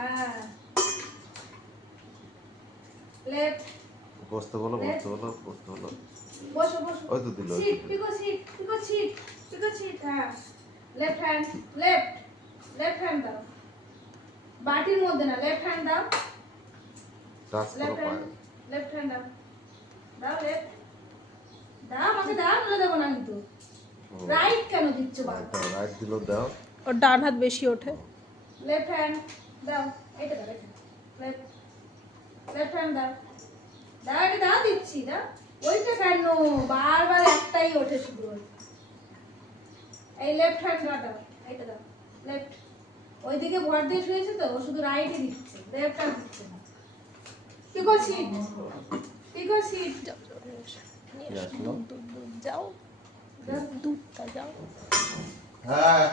হ্যাঁ লেফট বসতে বলো বসতে বলো বসতে বলো বসো বসো ওই তো দিল সিট পিকো সিট হ্যাঁ লেফট হ্যান্ড লেফট হ্যান্ড দাও বাটির মধ্যে না লেফট হ্যান্ড দাও টাচ করো পায়ে লেফট হ্যান্ড দাও দাও লেফট দাও আমাকে দাও বলে দেবো না কিন্তু রাইট কেন দিচ্ছ বাবা রাইট দিলো দাও ওর ডান হাত বেশি ওঠে লেফট হ্যান্ড দাও এটা দাও লেফট হ্যান্ড দাও দাও এটা দাও দিচ্ছি দাও ওইটা কেন বারবার একটাই ওঠে শুধু এই লেফট হ্যান্ড দাও এটা দাও লেফট ওইদিকে ভর দিয়ে শুয়েছে তো ও শুধু রাইটে দিচ্ছে লেফট হ্যান্ড দিচ্ছে না পিকো সিট যাও দুধটা যাও হ্যাঁ